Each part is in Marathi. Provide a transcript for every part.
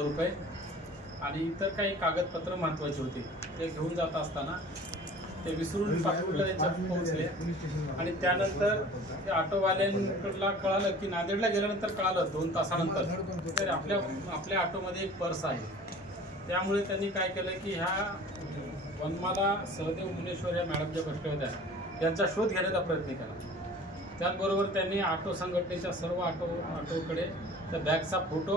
1000 रुपये आणि इतर काही कागदपत्र महत्त्वाचे होते ते घेऊन जात असताना ते विसरून पाथरुडला त्यांच्या पोहोचले आणि त्यानंतर त्या ऑटोवाल्यांकडला कळालं की नांदेडला गेल्यानंतर कळालं 2 तासानंतर तर आपल्या ऑटोमध्ये एक पर्स आहे. त्यामुळे त्यांनी काय केलं की ह्या वनमाला सहदेव मुनेश्वर या मॅडम ज्या बसल्या होत्या त्यांचा शोध घेण्याचा प्रयत्न केला. त्याचबरोबर त्यांनी ऑटो संघटनेच्या सर्व ऑटोकडे त्या बॅगचा फोटो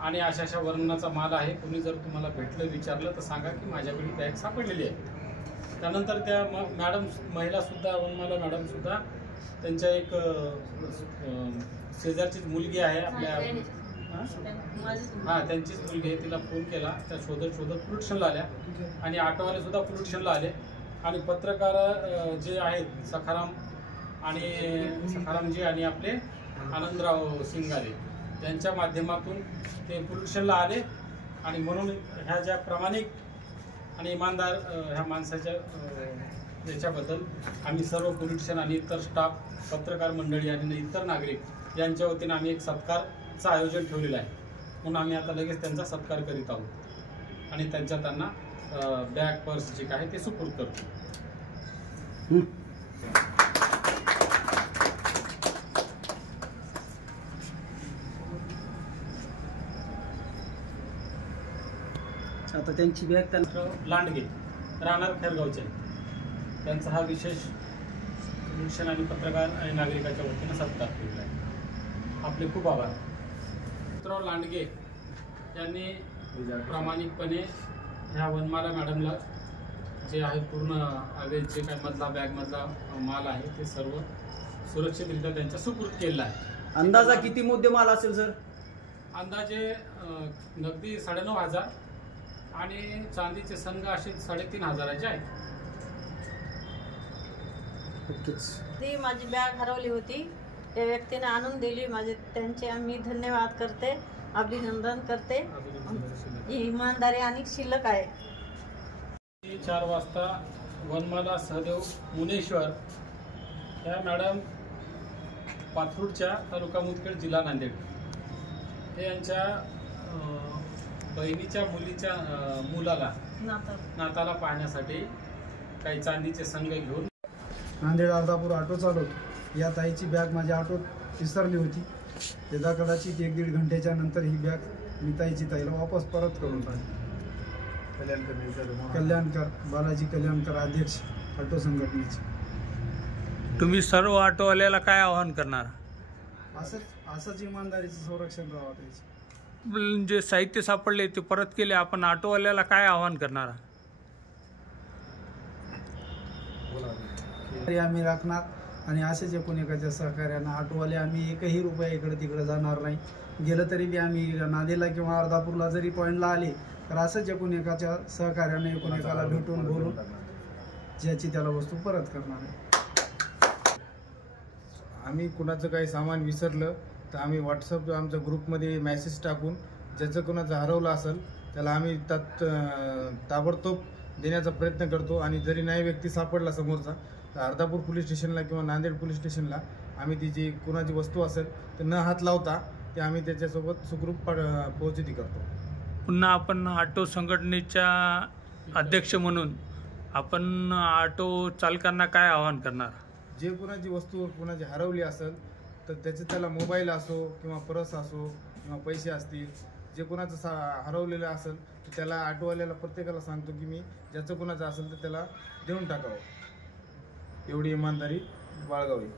आणि अशा वर्णनाचा माल आहे, तुम्ही जर तुम्हाला भेटलं विचारलं तर सांगा की माझ्याकडे बॅग सापडलेली आहे. त्यानंतर त्या महिलासुद्धा वनमाला मॅडमसुद्धा त्यांच्या एक शेजारचीच मुलगी आहे आपल्या त्यांचीच मुलगी आहे, तिला फोन केला. त्या शोधत पोलीस स्टेशनला आल्या आणि ऑटोवाले सुद्धा पोलीस स्टेशनला आले आणि पत्रकार जे आहेत सखारामजी आणि आपले आनंदराव सिंगारे यांच्या माध्यमातून ते पोलीस स्टेशनला आले आणि म्हणून ह्या ज्या प्रामाणिक आणि इमानदार ह्या माणसाच्या याच्याबद्दल आम्ही सर्व पोलीस स्टेशन आणि इतर स्टाफ, पत्रकार मंडळी आणि इतर नागरिक यांच्या वतीने आम्ही एक सत्कारचं आयोजन ठेवलेलं आहे. म्हणून आम्ही आता लगेच त्यांचा सत्कार करीत आहोत आणि त्यांना बॅग पर्स जे काय ते सुपूर्द करतो. आता त्यांची बॅग त्यांना लांडगे राहणार खेरगावचे त्यांचा हा विशेष पोलीस आणि पत्रकार आणि नागरिकाच्या वतीनं सत्कार केलेला आहे. आपले खूप आभार. मित्रराव लांडगे यांनी प्रामाणिकपणे ह्या वनमाला मॅडमला जे आहे पूर्ण अवैध जे काय बॅगमधला माल आहे ते सर्व सुरक्षितरित्या त्यांच्या सुपूर्द केलेला आहे. अंदाजा किती मुद्देमाल असेल सर? अंदाजे नगदी 9,500 आणि चांदीचे संघ असे 3,500 आहेत. ती माझी बॅग हरवली होती, त्या व्यक्तीने आणून दिली. त्यांचे मी धन्यवाद करते, अभिनंदन करते. ही इमानदारी आणि शिल्लक आहे. 4 वाजता वनमाला सहदेव मुनेश्वर ह्या मॅडम पाथरुडच्या तालुका मुदखेड जिल्हा नांदेड हे यांच्या बहिणीच्या मुलीच्या नाताला पाहण्यासाठी काही चांदीचे संघ घेऊन नांदेड अर्धापूर ऑटो चालवतो. या ताईची बॅग माझ्या ऑटोत विसरली होती. यदा कदाचित 1-1.5 घंट्याच्या नंतर ही बॅग मी ताईला वापस परत करून टाकली. कल्याणकर बालाजी कल्याणकर अध्यक्ष ऑटो संघटनेचे. तुम्ही सर्व ऑटोवाल्याला काय आवाहन करणार? असंच इमानदारीचं संरक्षण राहावं त्याचं. जे साहित्य सापडले ते परत केले, आपण ऑटोवाल्याला काय आवाहन करणार? आम्ही राखणार आणि असेच एकूण एकाच्या सहकार्यानं ऑटोवाले आम्ही 1ही रुपया इकडे तिकडे जाणार नाही. गेलं तरी बी आम्ही नांदेडला किंवा अर्धापूरला जरी पॉईंटला आले तर असंच एकूण एकाच्या सहकार्याने एकूण एकाला भेटून बोलून ज्याची त्याला वस्तू परत करणार आहे. आम्ही कुणाचं काही सामान विसरलं तर आम्ही व्हॉट्सअप आमच्या ग्रुपमध्ये मेसेज टाकून ज्याचं कोणाचं हरवलं असेल त्याला आम्ही ताबडतोब देण्याचा प्रयत्न करतो. आणि जरी नाही व्यक्ती सापडला समोरचा तर अर्धापूर पोलीस स्टेशनला किंवा नांदेड पोलीस स्टेशनला आम्ही ती जी कोणाची वस्तू असेल तर न हात लावता ते आम्ही त्याच्यासोबत सुखरूप पोहोचती करतो. पुन्हा आपण ऑटो संघटनेच्या अध्यक्ष म्हणून आपण ऑटो चालकांना काय आवाहन करणार? जे कोणाची वस्तू कोणाची हरवली असेल तर त्याला मोबाईल असो किंवा पर्स असो किंवा पैसे असतील, जे कोणाचं हरवलेलं असेल तर त्याला ऑटोवाल्याला प्रत्येकाला सांगतो की मी ज्याचं कोणाचं असेल तर त्याला देऊन टाकावं. एवढी इमानदारी बाळगावी.